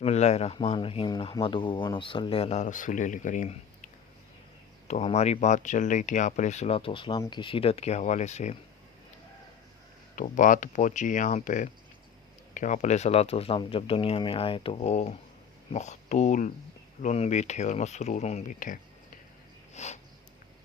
بسم اللہ الرحمن الرحیم نحمدہ ونصلی علی رسول الکریم۔ تو ہماری بات چل رہی تھی آپ علیہ الصلوۃ والسلام کی سیرت کے حوالے سے۔ تو بات پہنچی یہاں پہ کہ آپ علیہ الصلوۃ والسلام جب دنیا میں آئے تو وہ مقتول بھی تھے اور مسرورون بھی تھے،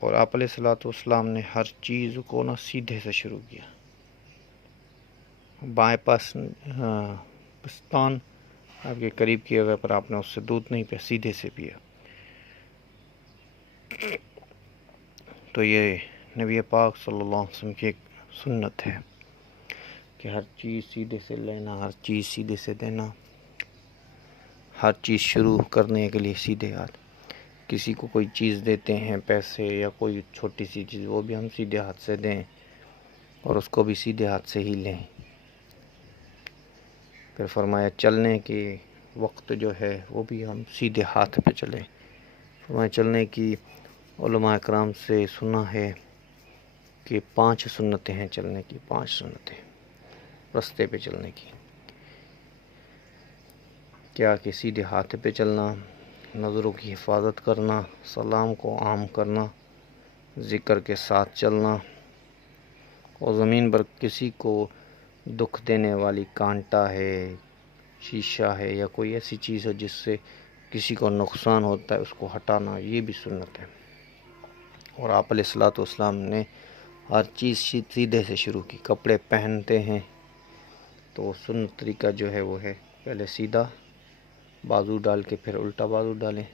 اور آپ علیہ الصلوۃ والسلام نے ہر چیز کو سیدھے سے شروع کیا۔ بائیں پستان آپ کے قریب کی جگہ پر آپ نے اس سے دودھ نہیں پیا، سیدھے سے پیا۔ تو یہ نبی پاک صلی اللہ علیہ وسلم کی ایک سنت ہے کہ ہر چیز سیدھے سے لینا، ہر چیز سیدھے سے دینا، ہر چیز شروع کرنے کے لیے سیدھے ہاتھ۔ کسی کو کوئی چیز دیتے ہیں، پیسے یا کوئی چھوٹی سی چیز، وہ بھی ہم سیدھے ہاتھ سے دیں اور اس کو بھی سیدھے ہاتھ سے ہی لیں۔ پھر فرمایا چلنے کے وقت جو ہے وہ بھی ہم سیدھے ہاتھ پہ چلیں۔ فرمایا چلنے کی علماء اکرام سے سنا ہے کہ 5 سنتیں ہیں چلنے کی، 5 سنتیں رستے پہ چلنے کی۔ کیا کہ سیدھے ہاتھ پہ چلنا، نظروں کی حفاظت کرنا، سلام کو عام کرنا، ذکر کے ساتھ چلنا، اور زمین پر کسی کو دکھ دینے والی کانٹا ہے، شیشہ ہے یا کوئی ایسی چیز ہے جس سے کسی کو نقصان ہوتا ہے، اس کو ہٹانا، یہ بھی سنت ہے۔ اور آپ علیہ الصلوۃ والسلام نے ہر چیز سیدھے سے شروع کی۔ کپڑے پہنتے ہیں تو سنت طریقہ جو ہے وہ ہے پہلے سیدھا بازو ڈال کے پھر الٹا بازو ڈالیں،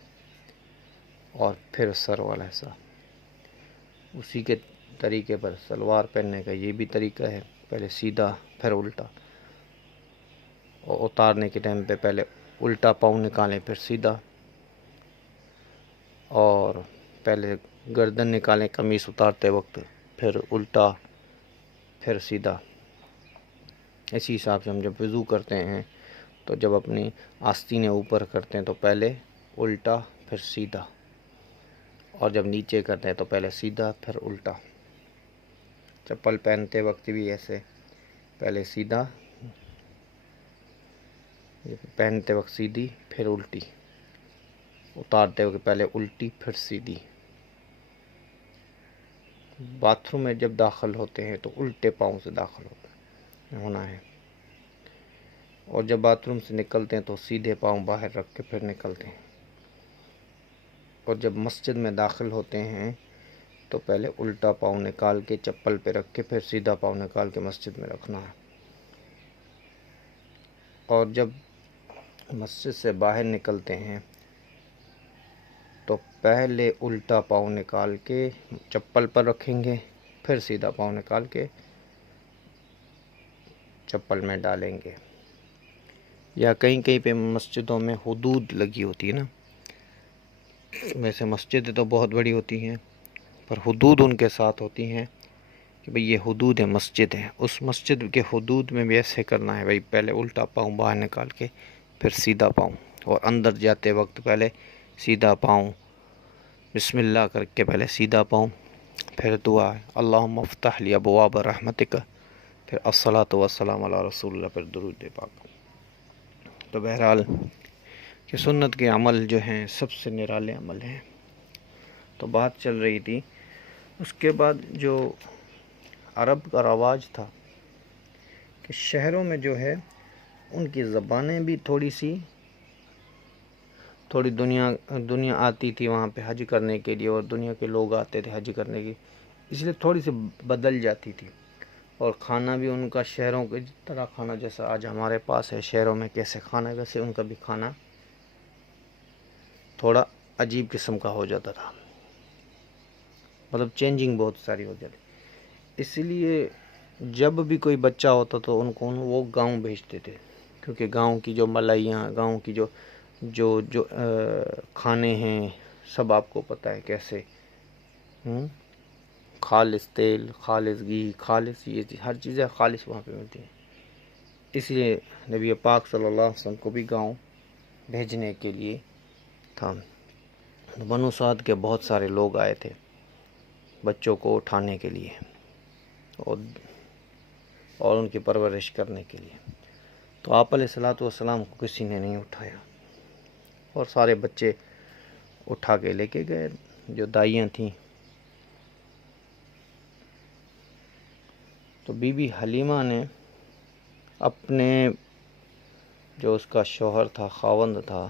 اور پھر سر والا حصہ۔ اسی کے طریقے پر سلوار پہننے کا یہ بھی طریقہ ہے، پہلے سیدھا پھر الٹا، اور اتارنے کے ٹائم پہ پہلے الٹا پاؤں نکالیں پھر سیدھا، اور پہلے گردن نکالیں قمیص اتارتے وقت، پھر الٹا پھر سیدھا۔ اسی حساب سے ہم جب وضو کرتے ہیں تو جب اپنی آستینیں اوپر کرتے ہیں تو پہلے الٹا پھر سیدھا، اور جب نیچے کرتے ہیں تو پہلے سیدھا پھر الٹا۔ چپل پہنتے وقت بھی ایسے، پہلے سیدھا، پہنتے وقت سیدھی پھر الٹی، اتارتے وقت پہلے الٹی پھر سیدھی۔ باتھ روم میں جب داخل ہوتے ہیں تو الٹے پاؤں سے داخل ہونا ہے، اور جب باتھ روم سے نکلتے ہیں تو سیدھے پاؤں باہر رکھ کے پھر نکلتے ہیں، اور جب مسجد میں داخل ہوتے ہیں تو پہلے الٹا پاؤں نکال کے چپل پہ رکھ کے پھر سیدھا پاؤں نکال کے مسجد میں رکھنا ہے، اور جب مسجد سے باہر نکلتے ہیں تو پہلے الٹا پاؤں نکال کے چپل پر رکھیں گے، پھر سیدھا پاؤں نکال کے چپل میں ڈالیں گے۔ یا کہیں پہ مسجدوں میں حدود لگی ہوتی ہے نا، ویسے مسجد تو بہت بڑی ہوتی ہیں پر حدود ان کے ساتھ ہوتی ہیں کہ بھئی یہ حدود ہے، مسجد ہے، اس مسجد کے حدود میں بھی ایسے کرنا ہے، بھئی پہلے الٹا پاؤں باہر نکال کے پھر سیدھا پاؤں، اور اندر جاتے وقت پہلے سیدھا پاؤں، بسم اللہ کر کے پہلے سیدھا پاؤں، پھر دعا ہے اللہم افتح لی ابواب رحمتک، پھر الصلاۃ والسلام علی رسول اللہ، پھر درود پاک۔ تو بہرحال کہ سنت کے عمل جو ہیں سب سے نرالے عمل ہیں۔ تو بات چل رہی تھی اس کے بعد جو عرب کا رواج تھا کہ شہروں میں جو ہے ان کی زبانیں بھی تھوڑی دنیا آتی تھی وہاں پہ حج کرنے کے لیے، اور دنیا کے لوگ آتے تھے حج کرنے کے، اس لیے تھوڑی سی بدل جاتی تھی، اور کھانا بھی ان کا شہروں کی طرح کھانا جیسا آج ہمارے پاس ہے شہروں میں کیسے کھانا ہے، ویسے ان کا بھی کھانا تھوڑا عجیب قسم کا ہو جاتا تھا، مطلب چینجنگ بہت ساری ہو جاتی۔ اس لیے جب بھی کوئی بچہ ہوتا تو ان کو وہ گاؤں بھیجتے تھے، کیونکہ گاؤں کی جو ملائیاں، گاؤں کی جو کھانے ہیں سب آپ کو پتہ ہے کیسے، خالص تیل، خالص گھی، خالص یہ ہر چیزیں خالص وہاں پہ ملتی ہیں۔ اس لیے نبی پاک صلی اللہ علیہ وسلم کو بھی گاؤں بھیجنے کے لیے تھا۔ بنو سعد کے بہت سارے لوگ آئے تھے بچوں کو اٹھانے کے لیے اور ان کی پرورش کرنے کے لیے۔ تو آپ علیہ الصلوۃ والسلام کو کسی نے نہیں اٹھایا، اور سارے بچے اٹھا کے لے کے گئے جو دائیاں تھیں۔ تو بی بی حلیمہ نے اپنے جو اس کا شوہر تھا، خاوند تھا،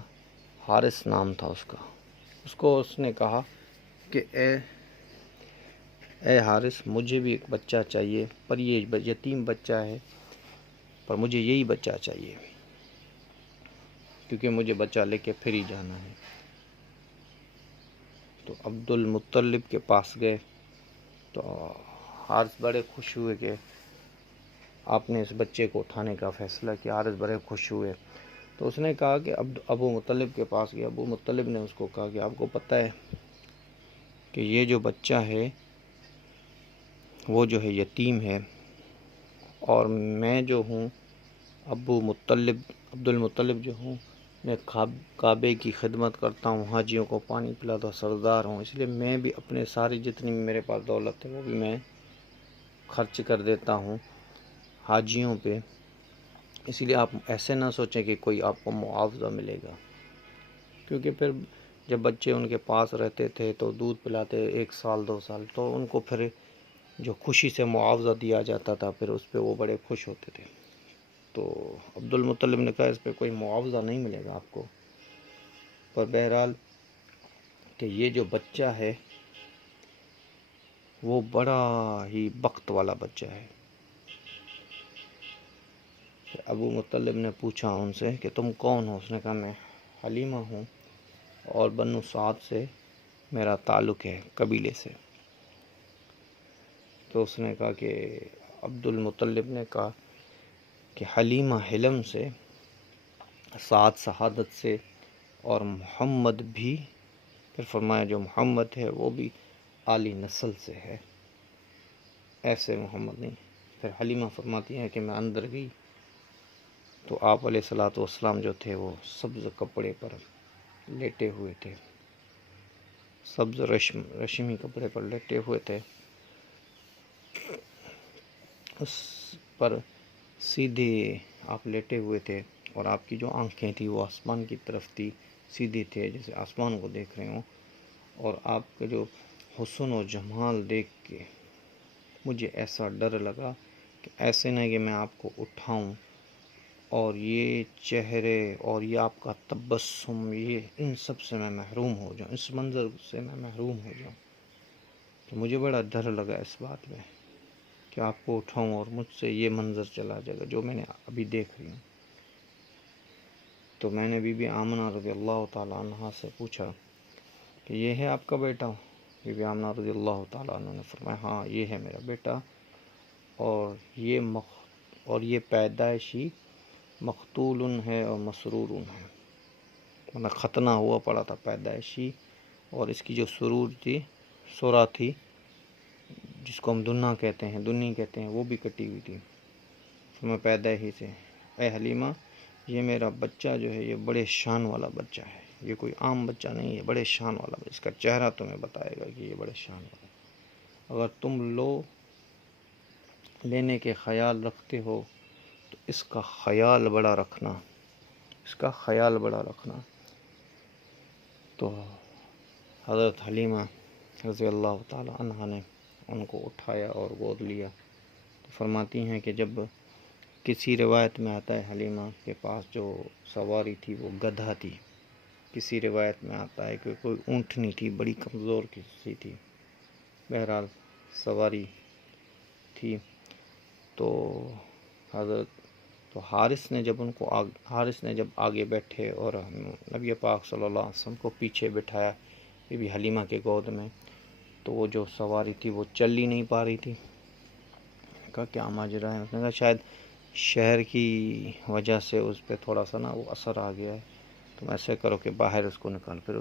حارث نام تھا اس کو اس نے کہا کہ اے حارث، مجھے بھی ایک بچہ چاہیے، پر یہ یتیم بچہ ہے، پر مجھے یہی بچہ چاہیے کیونکہ مجھے بچہ لے کے پھر ہی جانا ہے۔ تو عبد المطلب کے پاس گئے تو حارث بڑے خوش ہوئے کہ آپ نے اس بچے کو اٹھانے کا فیصلہ کیا۔ حارث بڑے خوش ہوئے تو اس نے کہا کہ ابو مطلب کے پاس گیا۔ ابو مطلب نے اس کو کہا کہ آپ کو پتہ ہے کہ یہ جو بچہ ہے وہ جو ہے یتیم ہے، اور میں جو ہوں عبد المطلب جو ہوں، میں کعبے کی خدمت کرتا ہوں، حاجیوں کو پانی پلاتا ہوں، سردار ہوں، اس لیے میں بھی اپنے ساری جتنی میرے پاس دولت ہے وہ بھی میں خرچ کر دیتا ہوں حاجیوں پہ، اسی لیے آپ ایسے نہ سوچیں کہ کوئی آپ کو معاوضہ ملے گا، کیونکہ پھر جب بچے ان کے پاس رہتے تھے تو دودھ پلاتے 1 سال 2 سال، تو ان کو پھر جو خوشی سے معاوضہ دیا جاتا تھا پھر اس پہ وہ بڑے خوش ہوتے تھے۔ تو عبد المطلب نے کہا اس پہ کوئی معاوضہ نہیں ملے گا آپ کو، پر بہرحال کہ یہ جو بچہ ہے وہ بڑا ہی بخت والا بچہ ہے۔ ابو مطلب نے پوچھا ان سے کہ تم کون ہو؟ اس نے کہا میں حلیمہ ہوں، اور بنو سعد سے میرا تعلق ہے، قبیلے سے۔ تو اس نے کہا کہ عبد المطلب نے کہا کہ حلیمہ حلم سے، سعد سعادت سے، اور محمد بھی، پھر فرمایا جو محمد ہے وہ بھی عالی نسل سے ہے، ایسے محمد نہیں۔ پھر حلیمہ فرماتی ہیں کہ میں اندر گئی تو آپ علیہ الصلوۃ والسلام جو تھے وہ سبز کپڑے پر لیٹے ہوئے تھے، سبز رشمی کپڑے پر لیٹے ہوئے تھے، اس پر سیدھے آپ لیٹے ہوئے تھے، اور آپ کی جو آنکھیں تھیں وہ آسمان کی طرف تھی، سیدھے تھے جیسے آسمان کو دیکھ رہے ہوں، اور آپ کا جو حسن و جمال دیکھ کے مجھے ایسا ڈر لگا کہ ایسے نہیں کہ میں آپ کو اٹھاؤں اور یہ چہرے اور یہ آپ کا تبسم، یہ ان سب سے میں محروم ہو جاؤں، اس منظر سے میں محروم ہو جاؤں۔ تو مجھے بڑا ڈر لگا اس بات میں کہ آپ کو اٹھاؤں اور مجھ سے یہ منظر چلا جائے گا جو میں نے ابھی دیکھ رہی ہوں۔ تو میں نے بی بی آمنہ رضی اللہ تعالیٰ عنہ سے پوچھا کہ یہ ہے آپ کا بیٹا؟ بی بی آمنہ رضی اللہ تعالیٰ عنہ نے فرمایا ہاں یہ ہے میرا بیٹا، اور یہ پیدائشی مقتول ہے اور مسرور ہے، مطلب ختنہ ہوا پڑا تھا پیدائشی، اور اس کی جو سورہ تھی جس کو ہم دنی کہتے ہیں وہ بھی کٹی ہوئی تھی، تو میں پیدائشی سے۔ اے حلیمہ، یہ میرا بچہ جو ہے یہ بڑے شان والا بچہ ہے، یہ کوئی عام بچہ نہیں ہے، بڑے شان والا بچہ، اس کا چہرہ تمہیں بتائے گا کہ یہ بڑے شان والا۔ اگر تم لینے کے خیال رکھتے ہو تو اس کا خیال بڑا رکھنا، تو حضرت حلیمہ رضی اللہ تعالی عنہ نے ان کو اٹھایا اور گود لیا۔ تو فرماتی ہیں کہ جب کسی روایت میں آتا ہے حلیمہ کے پاس جو سواری تھی وہ گدھا تھی، کسی روایت میں آتا ہے کہ کوئی اونٹنی تھی، بڑی کمزور کسی تھی، بہرحال سواری تھی۔ تو حارث نے جب آگے بیٹھے اور نبی پاک صلی اللہ علیہ وسلم کو پیچھے بٹھایا بی بی حلیمہ کے گود میں، تو وہ جو سواری تھی وہ چل ہی نہیں پا رہی تھی۔ کہا کیا ماجرا ہے؟ اس نے کہا شاید شہر کی وجہ سے اس پہ تھوڑا سا وہ اثر آ گیا ہے، تم ایسے کرو کہ باہر اس کو نکال۔ پھر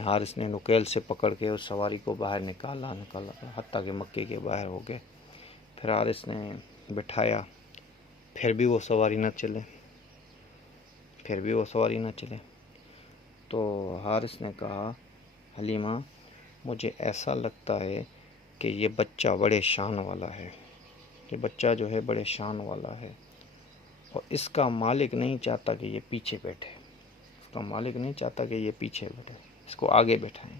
حارث نے نکیل سے پکڑ کے اس سواری کو باہر نکالا حتیٰ کہ مکے کے باہر ہو گئے۔ پھر حارث نے بٹھایا، پھر بھی وہ سواری نہ چلے، تو حارث نے کہا حلیمہ مجھے ایسا لگتا ہے کہ یہ بچہ بڑے شان والا ہے، یہ بچہ جو ہے بڑے شان والا ہے، اور اس کا مالک نہیں چاہتا کہ یہ پیچھے بیٹھے، اس کا مالک نہیں چاہتا کہ یہ پیچھے بیٹھے، اس کو آگے بیٹھائیں۔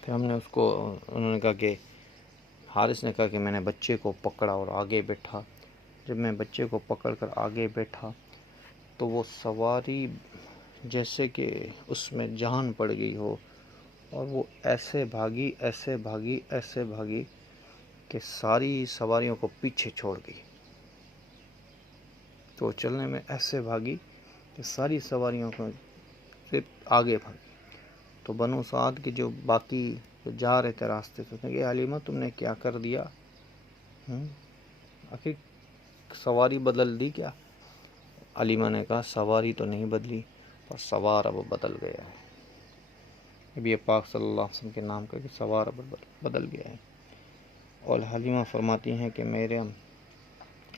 پھر ہم نے اس کو، انہوں نے کہا کہ حارث نے کہا کہ میں نے بچے کو پکڑا اور آگے بیٹھا۔ جب میں بچے کو پکڑ کر آگے بیٹھا تو وہ سواری جیسے کہ اس میں جان پڑ گئی ہو، اور وہ ایسے بھاگی ایسے بھاگی ایسے بھاگی کہ ساری سواریوں کو پیچھے چھوڑ گئی۔ تو چلنے میں ایسے بھاگی کہ ساری سواریوں کو صرف آگے بھاگی۔ تو بنو سعد کے جو باقی جو جا رہے تھے راستے سے، کہ حلیمہ تم نے کیا کر دیا، آخر سواری بدل دی کیا؟ حلیمہ نے کہا سواری تو نہیں بدلی، پر سوار اب بدل گیا ہے۔ نبی پاک صلی اللہ علیہ وسلم کے نام کر کے سوار اب بدل گیا ہے۔ اور حلیمہ فرماتی ہیں کہ میرے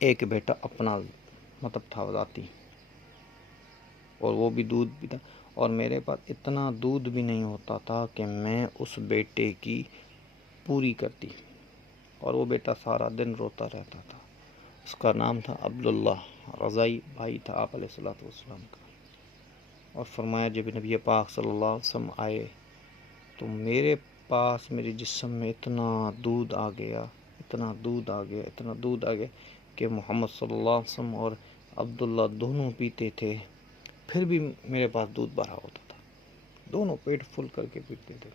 ایک بیٹا اپنا مطلب تھا ذاتی، اور وہ بھی دودھ بھی تھا، اور میرے پاس اتنا دودھ بھی نہیں ہوتا تھا کہ میں اس بیٹے کی پوری کرتی، اور وہ بیٹا سارا دن روتا رہتا تھا۔ اس کا نام تھا عبداللہ، رضائی بھائی تھا آپ علیہ الصلوۃ والسلام کا۔ اور فرمایا جب نبی پاک صلی اللہ علیہ وسلم آئے تو میرے پاس میرے جسم میں اتنا دودھ آ گیا، اتنا دودھ آ گیا، اتنا دودھ آ گیا کہ محمد صلی اللہ علیہ وسلم اور عبداللہ دونوں پیتے تھے، پھر بھی میرے پاس دودھ بھرا ہوتا تھا، دونوں پیٹ فل کر کے پیتے تھے۔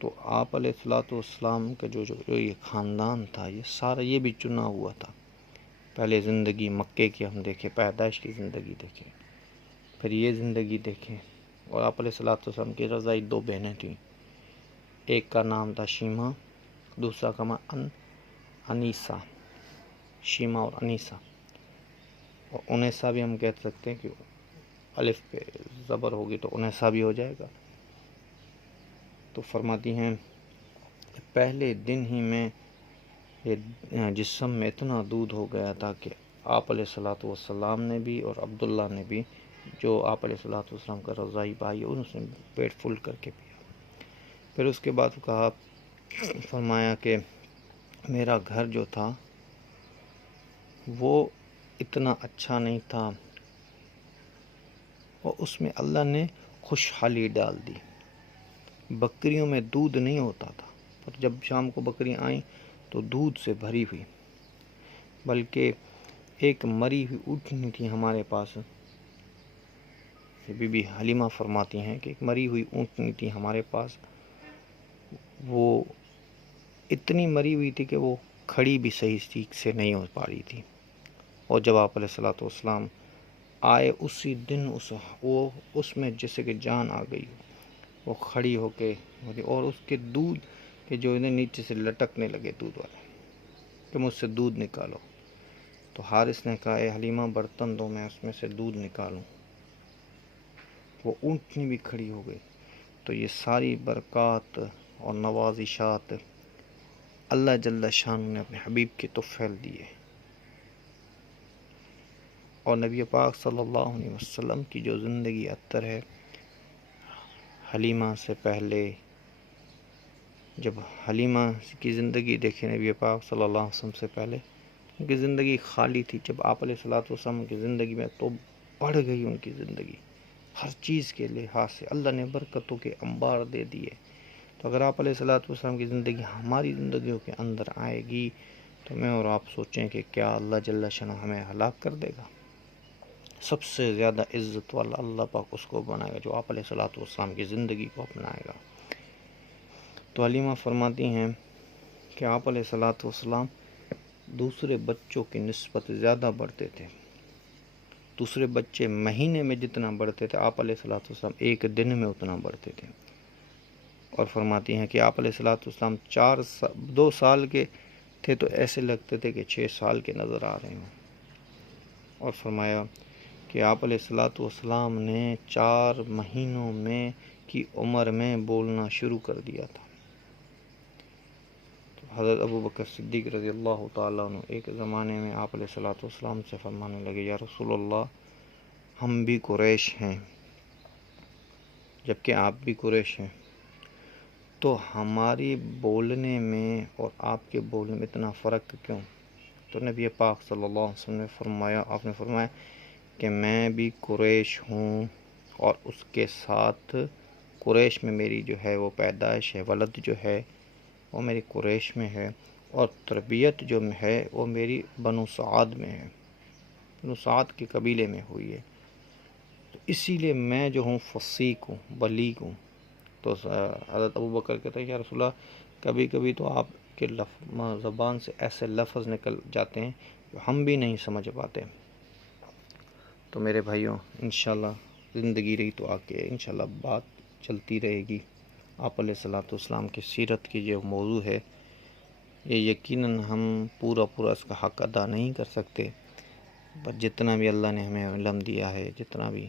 تو آپ علیہ الصلوۃ والسلام کا جو یہ خاندان تھا، یہ سارا یہ بھی چنا ہوا تھا۔ پہلے زندگی مکے کی ہم دیکھیں، پیدائش کی زندگی دیکھیں، پھر یہ زندگی دیکھیں۔ اور آپ علیہ الصلوۃ والسلام کی رضائی دو بہنیں تھیں، ایک کا نام تھا شیمہ، دوسرا کا نام انیسہ، شیمہ اور انیسہ، اور انیسہ بھی ہم کہہ سکتے ہیں کہ الف پہ زبر ہوگی تو انیسہ بھی ہو جائے گا۔ تو فرماتی ہیں کہ پہلے دن ہی میں یہ جسم میں اتنا دودھ ہو گیا تھا کہ آپ علیہ الصلوۃ والسلام نے بھی اور عبداللہ نے بھی، جو آپ علیہ الصلوۃ والسلام کا رضائی بھائی ہے، انہوں نے پیٹ فل کر کے پیا۔ پھر اس کے بعد کہا، فرمایا کہ میرا گھر جو تھا وہ اتنا اچھا نہیں تھا، اور اس میں اللہ نے خوشحالی ڈال دی۔ بکریوں میں دودھ نہیں ہوتا تھا، پر جب شام کو بکریاں آئیں تو دودھ سے بھری ہوئی، بلکہ ایک مری ہوئی اونٹنی تھی ہمارے پاس، بی بی حلیمہ فرماتی ہیں کہ ایک مری ہوئی اونٹنی تھی ہمارے پاس، وہ اتنی مری ہوئی تھی کہ وہ کھڑی بھی صحیح ٹھیک سے نہیں ہو پا رہی تھی۔ اور جب آپ علیہ الصلوۃ والسلام آئے اسی دن اس میں جیسے کہ جان آ گئی، وہ کھڑی ہو کے، اور اس کے دودھ کے جو انہیں نیچے سے لٹکنے لگے دودھ والے، کہ مجھ سے دودھ نکالو۔ تو حارث نے کہا اے حلیمہ برتن دو، میں اس میں سے دودھ نکالوں۔ وہ اونٹنی بھی کھڑی ہو گئی۔ تو یہ ساری برکات اور نوازشات اللہ جل شان نے اپنے حبیب کے توفیل دیے، اور نبی پاک صلی اللہ علیہ وسلم کی جو زندگی اتر ہے، حلیمہ سے پہلے، جب حلیمہ کی زندگی دیکھیں نبی پاک صلی اللہ علیہ وسلم سے پہلے، ان کی زندگی خالی تھی۔ جب آپ علیہ الصلوۃ والسلام کی زندگی میں تو بڑھ گئی ان کی زندگی، ہر چیز کے لحاظ سے اللہ نے برکتوں کے انبار دے دیے۔ تو اگر آپ علیہ الصلوۃ والسلام کی زندگی ہماری زندگیوں کے اندر آئے گی تو میں اور آپ سوچیں کہ کیا اللہ جل شانہ ہمیں ہلاک کر دے گا؟ سب سے زیادہ عزت والا اللہ پاک اس کو بنائے گا جو آپ علیہ الصلوۃ والسلام کی زندگی کو اپنائے گا۔ تو حلیمہ فرماتی ہیں کہ آپ علیہ الصلوۃ والسلام دوسرے بچوں کی نسبت زیادہ بڑھتے تھے۔ دوسرے بچے مہینے میں جتنا بڑھتے تھے، آپ علیہ الصلوۃ والسلام ایک دن میں اتنا بڑھتے تھے۔ اور فرماتی ہیں کہ آپ علیہ الصلوۃ والسلام 2 سال کے تھے تو ایسے لگتے تھے کہ 6 سال کے نظر آ رہے ہوں۔ اور فرمایا کہ آپ علیہ الصلوۃ والسلام نے 4 مہینوں میں کی عمر میں بولنا شروع کر دیا تھا۔ تو حضرت ابوبکر صدیق رضی اللہ تعالیٰ عنہ ایک زمانے میں آپ علیہ الصلوۃ والسلام سے فرمانے لگے، یا رسول اللہ ہم بھی قریش ہیں، جبکہ آپ بھی قریش ہیں، تو ہماری بولنے میں اور آپ کے بولنے میں اتنا فرق کیوں؟ تو نبی پاک صلی اللہ علیہ وسلم نے فرمایا، آپ نے فرمایا کہ میں بھی قریش ہوں، اور اس کے ساتھ قریش میں میری جو ہے وہ پیدائش ہے، ولد جو ہے وہ میری قریش میں ہے، اور تربیت جو ہے وہ میری بنو سعد میں ہے، بنو سعد کے قبیلے میں ہوئی ہے۔ تو اسی لیے میں جو ہوں فصیح ہوں، بلیغ ہوں۔ تو حضرت ابوبکر کہتے ہیں یا رسول اللہ، کبھی کبھی تو آپ کے زبان سے ایسے لفظ نکل جاتے ہیں جو ہم بھی نہیں سمجھ پاتے۔ تو میرے بھائیوں، انشاءاللہ زندگی رہی تو آگے انشاءاللہ بات چلتی رہے گی۔ آپ علیہ الصلوۃ والسلام کی سیرت کی جو موضوع ہے، یہ یقیناً ہم پورا اس کا حق ادا نہیں کر سکتے، پر جتنا بھی اللہ نے ہمیں علم دیا ہے، جتنا بھی،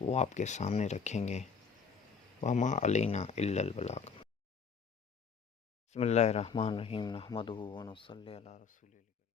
وہ آپ کے سامنے رکھیں گے۔ وما علینا الا البلاغ۔ بسم اللہ الرحمن الرحیم، نحمدہ ونصلی علی رسول اللہ۔